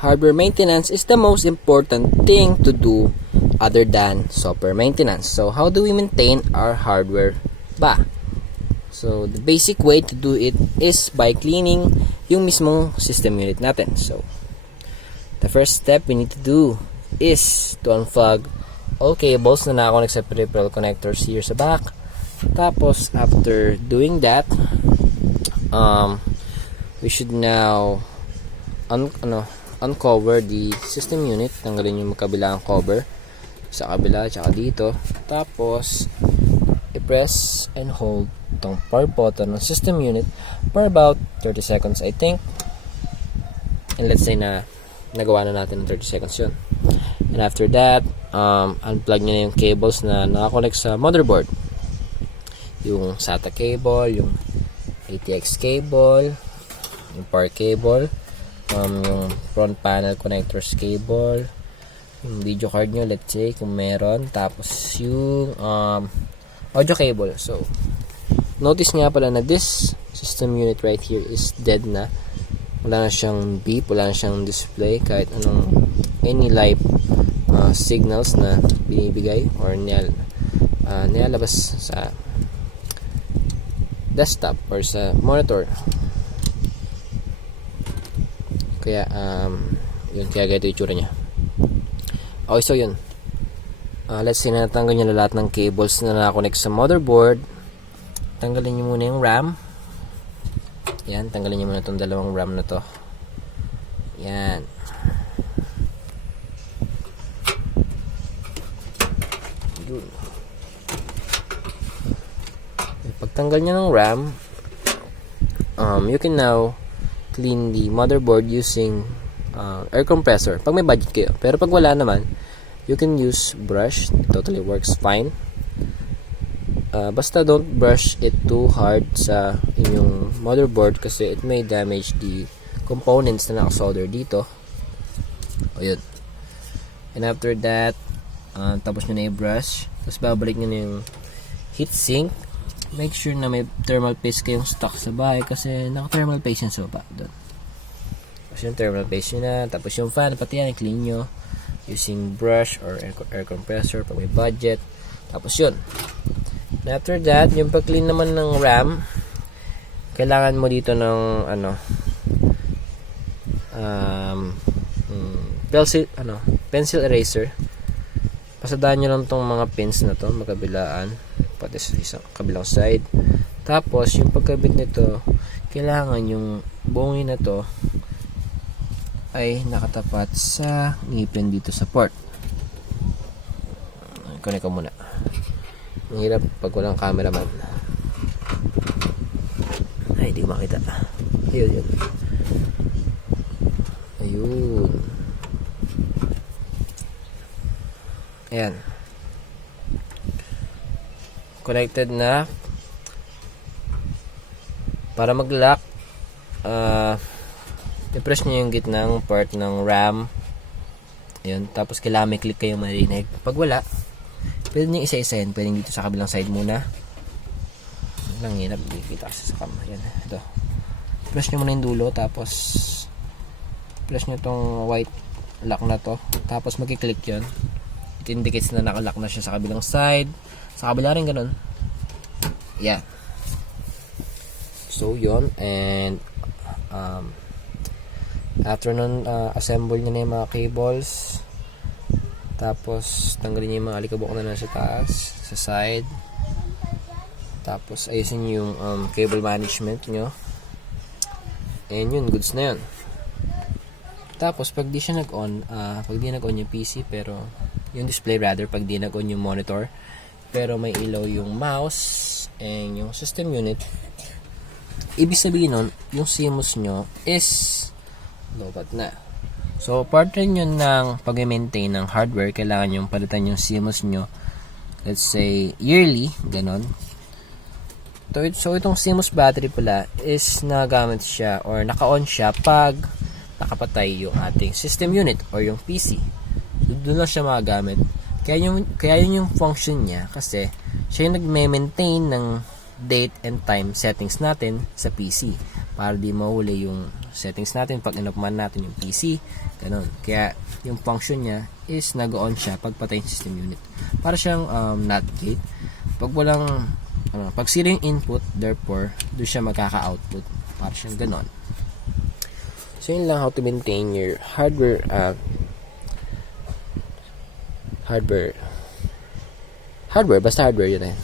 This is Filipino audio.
hardware maintenance is the most important thing to do other than software maintenance. So how do we maintain our hardware ba? So the basic way to do it is by cleaning yung mismong system unit natin. So the first step we need to do is to unplug all cables na nakakonect sa peripheral connectors here sa back. Tapos after doing that, we should now uncover the system unit. Tanggalin yung magkabilang cover sa kabila tsaka dito. Tapos i-press and hold itong power button ng system unit for about 30 seconds I think. And let's say na nagawa na natin ng 30 seconds yun. And after that, unplug nyo na yung cables na nakakonect sa motherboard. Yung SATA cable, yung ATX cable, yung power cable, yung front panel connectors cable, yung video card nyo, let's say, kung meron. Tapos yung audio cable. So, notice nga pala na this system unit right here is dead na. Wala na siyang beep, wala na siyang display, kahit anong any live signals na binibigay or nilalabas sa desktop or sa monitor. Kaya yun, kaya ganito yung itsura niya. Okay, so yun, let's say na natanggal nyo lahat ng cables na nakakonect sa motherboard. Tanggalin nyo muna yung RAM. Yan, tanggalin nyo muna itong dalawang RAM na to. Yan. Yun. Pagtanggal nyo ng RAM, you can now clean the motherboard using air compressor pag may budget kayo. Pero pag wala naman, you can use brush. It totally works fine. Basta don't brush it too hard sa inyong motherboard kasi it may damage the components na nakasolder dito. O yun. And after that, tapos nyo na i-brush. Tapos babalik nyo na yung heatsink. Make sure na may thermal paste kayong stock sa bahay kasi naka-thermal paste yan sa baba. Doon. Tapos yung thermal paste nyo na. Tapos yung fan, pati yan, i-clean nyo using brush or air compressor pag may budget. Tapos yun. And after that, yung pag-clean naman ng RAM, kailangan mo dito ng pencil eraser. Pasadaan nyo lang tong mga pins na to, magkabilaan, pati sa isang kabilang side. Tapos, yung pagkabit nito, kailangan yung bungin na to ay nakatapat sa ngipin dito sa port. Connect ko muna. Ang hirap pag walang cameraman. Ay, hindi ko makita. Ayun, yun. Ayun. Ayan. Connected na. Para mag-lock, i-press nyo yung gitnang part ng RAM. Ayan. Tapos kailangan may click kayo marinig. Pag wala, pwede nyo isa-isahin. Pwede dito sa kabilang side muna. Lang hirap. Hindi kita kasi sa cam. Ayan. Ito. Press nyo muna yung dulo. Tapos press nyo tong white lock na to. Tapos mag-click yun. It indicates na nakalock na siya sa kabilang side. Sa kabila rin ganun. Yeah. So yun. And after nun, assemble nyo na yung mga cables. Tapos tanggalin nyo yung mga alikabok na nasa taas, sa side. Tapos ayusin nyo yung cable management nyo. And yun, goods na yun. Tapos pag di siya nag-on, pag di nag-on yung PC, pero yung display rather, pag di nag-on yung monitor, pero may ilaw yung mouse and yung system unit, ibig sabihin nun, yung CMOS nyo is lobat na. So, part rin yun ng pag-maintain ng hardware, kailangan yung palitan yung CMOS nyo, let's say, yearly, ganon. So, itong CMOS battery pala is nagamit siya or naka-on siya pag nakapatay yung ating system unit or yung PC. Doon lang siya magagamit. Kaya yun yung function niya kasi siya yung nag-maintain ng date and time settings natin sa PC para di mahuli yung settings natin pag in-off man natin yung PC Ganun. Kaya, yung function niya is nag-on siya pag patay yung system unit. Para siyang NOT gate. Pag walang, pag zero yung input, therefore, doon siya magkaka-output. Para siyang ganon. So, yun lang how to maintain your hardware, basta hardware yun eh.